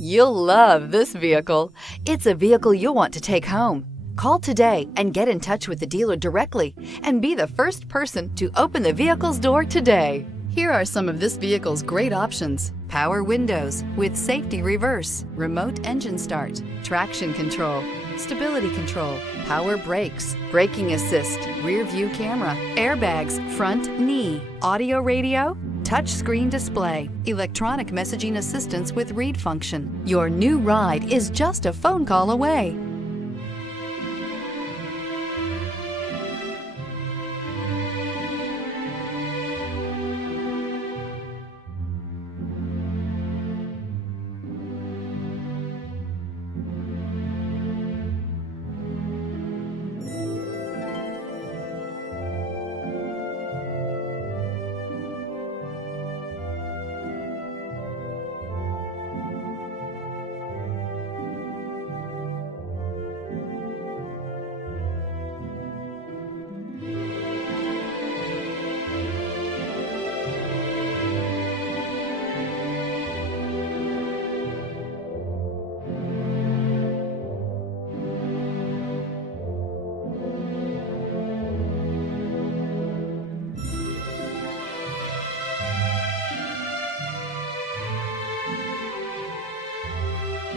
You'll love this vehicle. It's a vehicle you'll want to take home. Call today and get in touch with the dealer directly and be the first person to open the vehicle's door today. Here are some of this vehicle's great options: power windows with safety reverse, remote engine start, traction control, stability control, power brakes, braking assist, rear view camera, airbags, front knee, audio radio, touchscreen display, electronic messaging assistance with read function. Your new ride is just a phone call away.